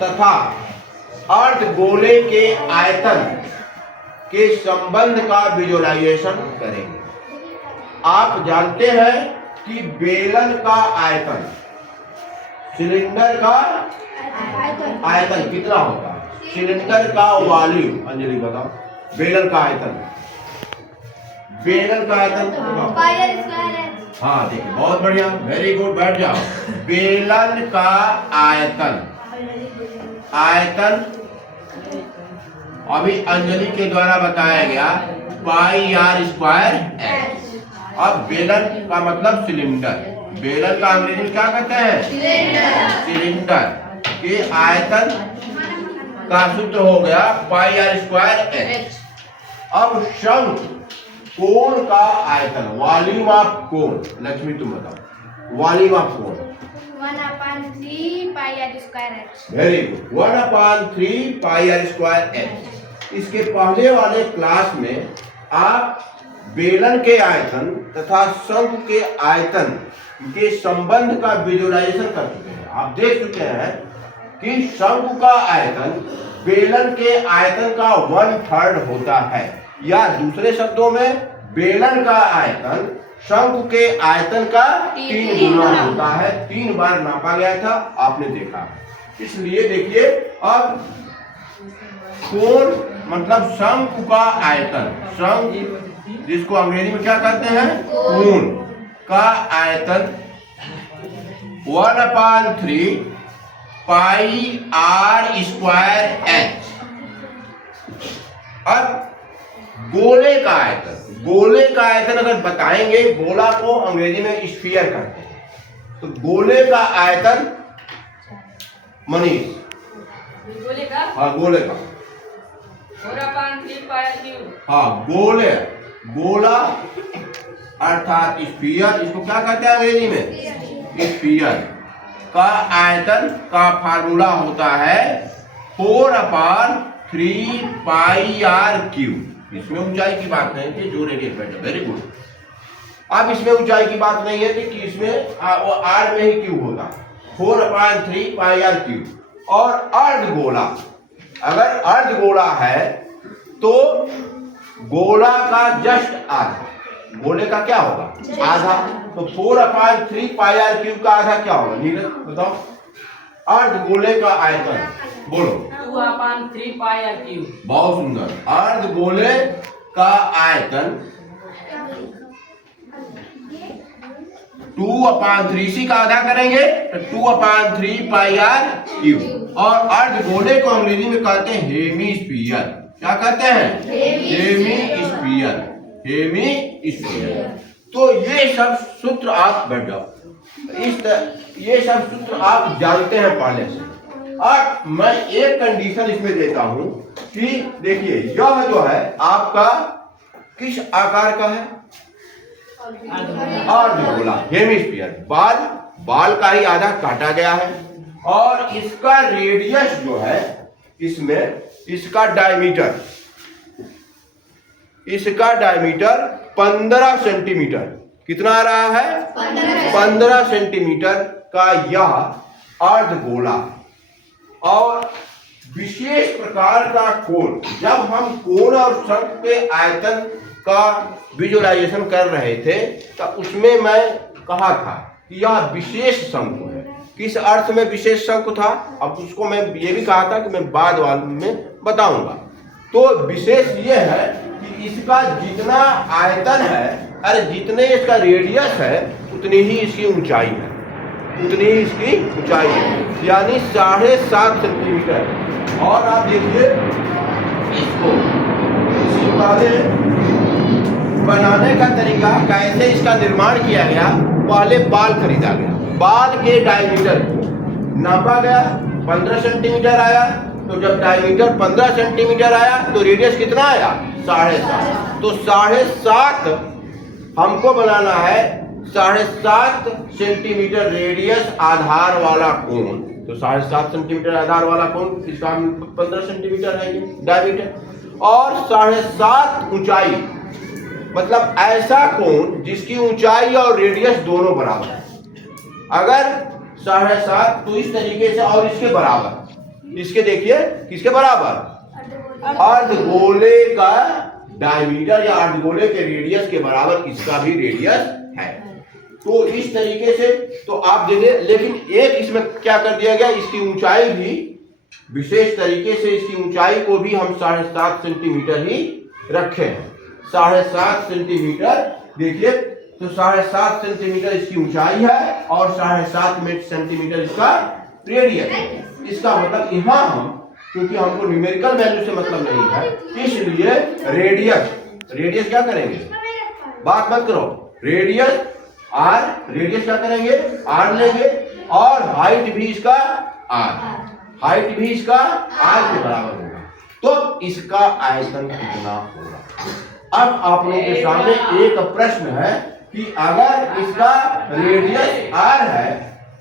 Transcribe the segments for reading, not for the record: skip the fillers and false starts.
तथा अर्धगोले के आयतन के संबंध का विजुअलाइजेशन करेंगे। आप जानते हैं कि बेलन का आयतन सिलेंडर का आयतन कितना होता है? सिलेंडर का वॉल्यूम, अंजलि बताओ, बेलन का आयतन, बेलन का आयतन हाँ देखिए, बहुत बढ़िया, वेरी गुड, बैठ जाओ। बेलन का आयतन, आयतन अभी अंजलि के द्वारा बताया गया पाई आर स्क्वायर एच। अब बेलन का मतलब सिलेंडर, बेलन का अंग्रेजी में क्या कहते हैं? सिलेंडर के आयतन का सूत्र हो गया पाई आर स्क्वायर एच। अब शंकु कोण का आयतन, वॉल्यूम ऑफ कोण, लक्ष्मी तुम बताओ, volume of cone 1/3 pi r square h. Very good, 1/3 pi r square h. इसके पहले वाले क्लास में आप बेलन के आयतन तथा शंकु के आयतन के संबंध का विजुअलाइजेशन कर चुके हैं। आप देख चुके हैं कि शंकु का आयतन बेलन के आयतन का 1/3 होता है, या दूसरे शब्दों में बेलन का आयतन शंकु के आयतन का 3 गुना होता है। 3 बार नापा गया था, आपने देखा। इसलिए देखिए, अब कोण मतलब शंकु का आयतन, शंकु जिसको अंग्रेजी में क्या कहते हैं? कोण का आयतन 1/3 पाई आर स्क्वायर एच। अब गोले का आयतन, गोले का आयतन अगर बताएंगे, गोला को अंग्रेजी में स्फीयर कहते हैं, तो गोले का आयतन मनीष, गोले का, हाँ गोले का, 4/3 पाई आर क्यूब। हाँ गोले, गोला अर्थात स्फीयर, इसको क्या कहते हैं अंग्रेजी में? स्फीयर का आयतन का फार्मूला होता है 4/3 पाई आर क्यूब। इसमें ऊंचाई की बात नहीं थी, जो रेडियस बैठा, वेरी गुड। अब इसमें ऊंचाई की बात नहीं है कि इसमें वो आर में ही क्यूब होता, 4/3 पाई आर क्यूब। और अर्धगोला, अगर अर्धगोला है तो गोला का जस्ट आधा, गोले का क्या होगा? आधा। तो 4/3 पाई आर क्यूब का आधा क्या होगा? नीरज बताओ, अर्धगोले का आयतन बोलो। 2/3 पाई आर क्यूब। बहुत सुंदर। अर्धगोले का आयतन 2/3, इसी का आधा करेंगे तो 2/3 पाई आर क्यूब। और अर्धगोले को अंग्रेजी में कहते हैं हेमीस्फीयर। क्या कहते हैं? Hemisphere, hemisphere. तो ये सब सूत्र आप बैठ जाओ, ये सब सूत्र आप जानते हैं पहले से। और मैं एक कंडीशन इसमें देता हूं कि देखिए, यह जो है आपका किस आकार का है? अर्धगोला, हेमिस्फीयर। बाल का ही आधा काटा गया है, और इसका रेडियस जो है, इसमें इसका डायमीटर 15 सेंटीमीटर। कितना आ रहा है? 15 सेंटीमीटर का यह अर्धगोला। और विशेष प्रकार का कोण, जब हम कोण और शंकु के आयतन का विजुअलाइजेशन कर रहे थे, तब उसमें मैं कहा था कि यह विशेष शंकु है। किस अर्थ में विशेष शंकु था, अब उसको मैं ये भी कहा था कि मैं बाद वाले में बताऊंगा। तो विशेष ये है कि इसका जितना आयतन है, अरे जितने इसका रेडियस है, उतनी ही इसकी ऊंचाई है, उतनी ही इसकी ऊंचाई है, यानी 7.5 सेंटीमीटर। और आप देखिए इसको, इसी वाले बनाने का तरीका, कैसे इसका निर्माण किया गया। पहले बाल खरीदा गया, बाल के डायमीटर नापा गया, 15 सेंटीमीटर आया। तो जब डायमीटर 15 सेंटीमीटर आया तो रेडियस कितना आया? 7.5। तो 7.5 हमको बनाना है, 7.5 सेंटीमीटर रेडियस आधार वाला कोण। तो 7.5 सेंटीमीटर आधार वाला कोण, इसका 15 सेंटीमीटर है ये डायमीटर। और 7.5 ऊंचाई, मतलब ऐसा कोण जिसकी ऊंचाई और रेडियस दोनों बराबर है। अगर 7.5 तो इस तरीके से और इसके बराबर, इसके देखिए किसके बराबर, अर्धगोले का डायमीटर या अर्धगोले के रेडियस के बराबर इसका भी रेडियस है। तो इस तरीके से तो आप देखिए, लेकिन एक इसमें क्या कर दिया गया, इसकी ऊंचाई भी विशेष तरीके से, इसकी ऊंचाई को भी हम 7.5 सेंटीमीटर ही रखे हैं। 7.5 सेंटीमीटर देखिए, तो 7.5 सेंटीमीटर इसकी ऊंचाई है और 7.5 सेंटीमीटर इसका रेडियस। इसका मतलब यहाँ हम, क्योंकि हमको न्यूमेरिकल वैल्यू से मतलब नहीं है, इसलिए रेडियस क्या करेंगे, बात मत करो, रेडियस आर, रेडियस क्या करेंगे, आर लेंगे, और हाइट भी इसका आर, हाइट भी इसका आर के बराबर होगा। तो इसका आयतन कितना होगा। अब आप लोगों के सामने एक प्रश्न है कि अगर इसका रेडियस आर है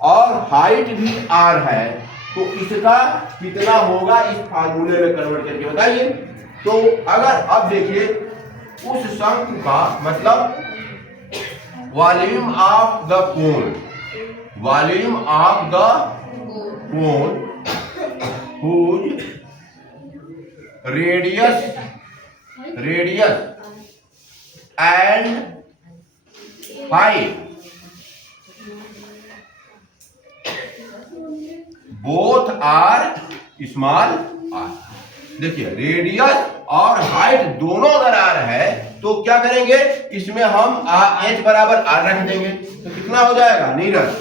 और हाइट भी आर है तो इसका कितना होगा, इस फार्मूले में कन्वर्ट करके बताइए। तो अगर अब देखिए उस शंकु का मतलब volume of the cone, volume of the cone whose radius and height both are small r। देखिए रेडियस और हाइट दोनों अगर आर है तो क्या करेंगे, इसमें हम h बराबर आर रख देंगे, तो कितना हो जाएगा Neeraj,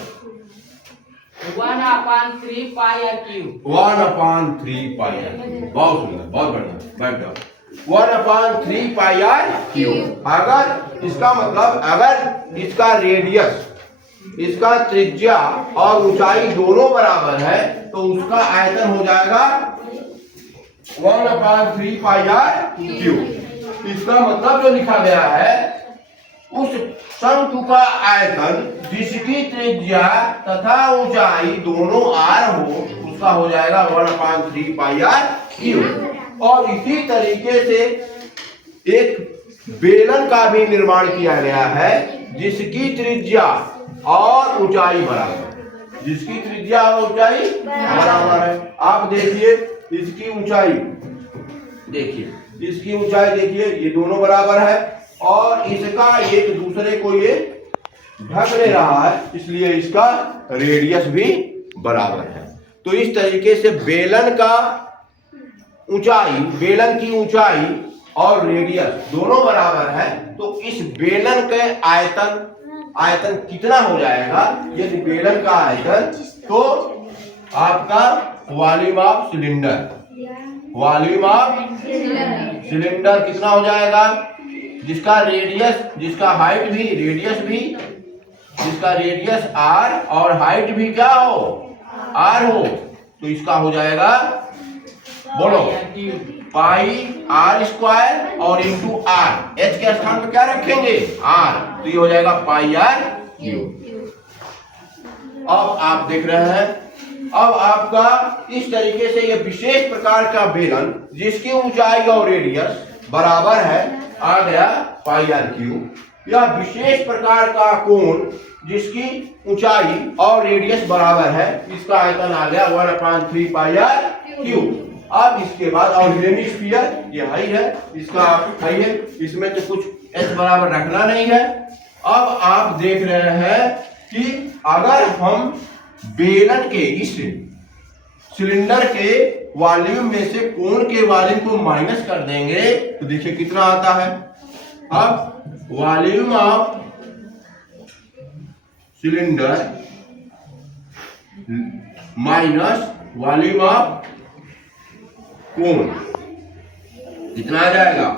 1/3 pi r cube. 1/3 pi are, बहुत सुंदर, बहुत बढ़िया, बैठ जाओ। 1/3 पाई आर क्यूब। अगर इसका मतलब, अगर इसका रेडियस, इसका त्रिज्या और ऊंचाई दोनों बराबर है तो उसका आयतन हो जाएगा 1/3 पाई आर क्यूब। इसका मतलब जो लिखा गया है, उस शंकु का आयतन जिसकी त्रिज्या तथा ऊंचाई दोनों आर हो, उसका हो जाएगा 1/3 पाई आर क्यूब। और इसी तरीके से एक बेलन का भी निर्माण किया गया है जिसकी त्रिज्या और ऊंचाई बराबर, जिसकी त्रिज्या और ऊंचाई बराबर है। आप देखिए इसकी ऊंचाई, देखिए इसकी ऊंचाई, देखिए ये दोनों बराबर है और इसका एक दूसरे को ये ढक ले रहा है, इसलिए इसका रेडियस भी बराबर है। तो इस तरीके से बेलन का ऊंचाई, बेलन की ऊंचाई और रेडियस दोनों बराबर है, तो इस बेलन के आयतन कितना हो जाएगा, यदि बेलन का आयतन, तो आपका volume of cylinder, volume of cylinder कितना हो जाएगा, जिसका रेडियस, जिसका हाइट भी, रेडियस भी, जिसका रेडियस आर और हाइट भी क्या हो, आर हो, तो इसका हो जाएगा, बोलो, पाई आर स्क्वायर और इंटू आर, एच के स्थान पर क्या रखेंगे, आर, तो ये हो जाएगा पाई आर क्यूब। अब आप देख रहे हैं, अब आपका इस तरीके से ये विशेष प्रकार का बेलन जिसकी ऊंचाई और रेडियस बराबर है आ गया पाई आर क्यूब। यह विशेष प्रकार का कोण जिसकी ऊंचाई और रेडियस बराबर है, इसका आयतन आ गया 1/3 पाई आर क्यूब। अब इसके बाद, और हेमिस्फीयर ये हाई है, इसका हाई है, इसमें तो कुछ एच बराबर रखना नहीं है। अब आप देख रहे हैं कि अगर हम बेलन के इस सिलेंडर के वॉल्यूम में से कोण के वॉल्यूम को माइनस कर देंगे तो देखिए कितना आता है। अब volume of cylinder minus volume of cone कितना आ जाएगा,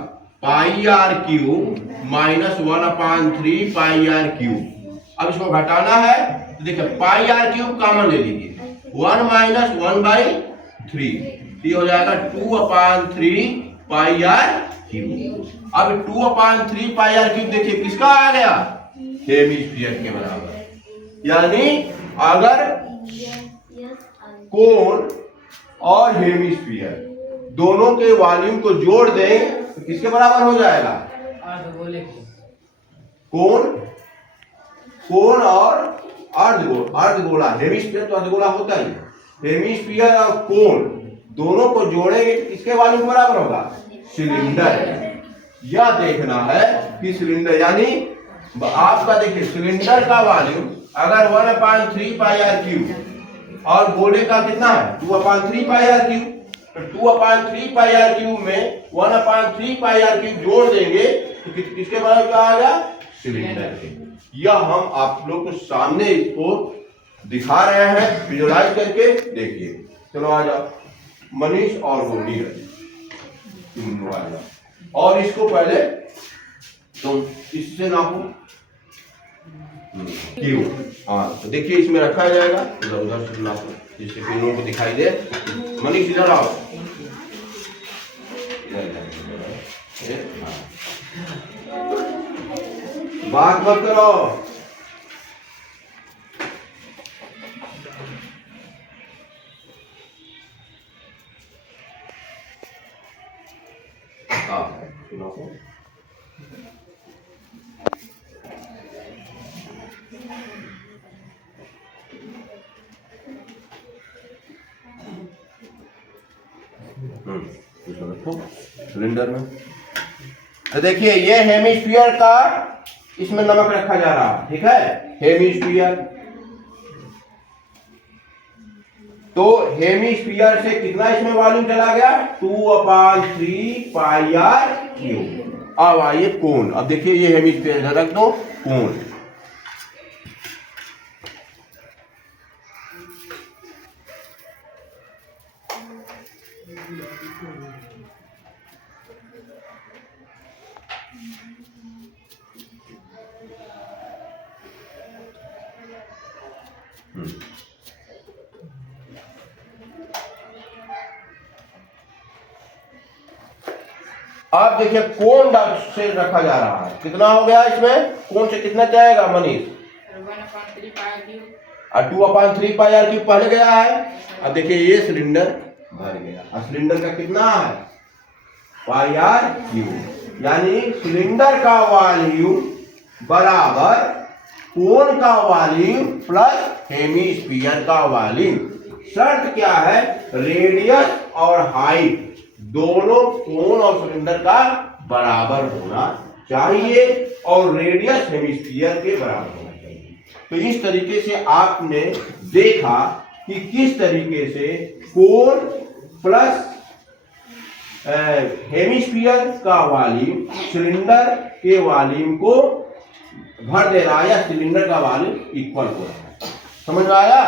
pi r cube minus 1/3 pi r cube. अब इसको घटाना है तो देखिए पाई आर क्यूब कॉमन ले लीजिए, 1 माइनस 1/3, ये हो जाएगा 2/3 पाई आर क्यूब। अब 2/3 पाई आर क्यूब देखिए किसका आ गया, हेमिस्फीयर के बराबर। यानी अगर कोण और हेमिस्फीयर दोनों के वॉल्यूम को जोड़ दें तो किसके बराबर हो जाएगा, कोण और अर्धगोला। हेमिस्फीयर तो अर्धगोला होता ही, हेमिस्फीयर और कोण दोनों को जोड़ेंगे तो किसके वॉल्यूम बराबर होगा? सिलेंडर। यह देखना है कि सिलेंडर यानी आपका देखिए सिलेंडर का वॉल्यूम अगर 1/3 पाई आर क्यूब और गोले का कितना है 2/3 पाई आर क्यूब, तो 2/3 पाई आर क्यूब में 1/3 पाई आर क्यूब जोड़ देंगे तो किसके बराबर आ गया? सिलेंडर के। यह हम आप लोग को सामने इसको दिखा रहे हैं विजुलाइज करके देखिए। चलो आ जाओ मनीष और गोली आ जाओ और इसको पहले तुम इससे नापो क्यों। हाँ तो देखिए इसमें रखा जाएगा उधर उधर से नापो जिससे कि लोगों को दिखाई दे। मनीष इधर आओ, बात मत करो। सिलेंडर में तो देखिए ये हेमिस्फीयर का इसमें नमक रखा जा रहा है, ठीक है। हेमिस्फीयर तो हेमिस्फीयर से कितना इसमें वॉल्यूम चला गया 2/3 पाई आर क्यूब। अब आइए कोन। अब देखिए ये हेमिस्फीयर रख दो कोन। अब देखिए कोन से रखा जा रहा है, कितना हो गया इसमें कोन से कितना जाएगा मनीष? 1/3 पाई आर क्यूब और 2/3 पाई आर क्यूब पहले गया है। अब देखिए ये सिलेंडर भर गया और सिलेंडर का कितना है पाई आर क्यूब, यानी सिलेंडर का वॉल्यूम बराबर कोन का वॉल्यूम प्लस हेमिस्फीयर का वॉल्यूम। शर्त क्या है? रेडियस और हाइट दोनों कोन और सिलेंडर का बराबर होना चाहिए और रेडियस हेमिस्फीयर के बराबर होना चाहिए। तो इस तरीके से आपने देखा कि किस तरीके से कोन प्लस हेमिस्फीयर का वॉल्यूम सिलेंडर के वॉल्यूम को भर दे रहा है या सिलेंडर का वॉल्यूम इक्वल हो रहा है। समझ में आया?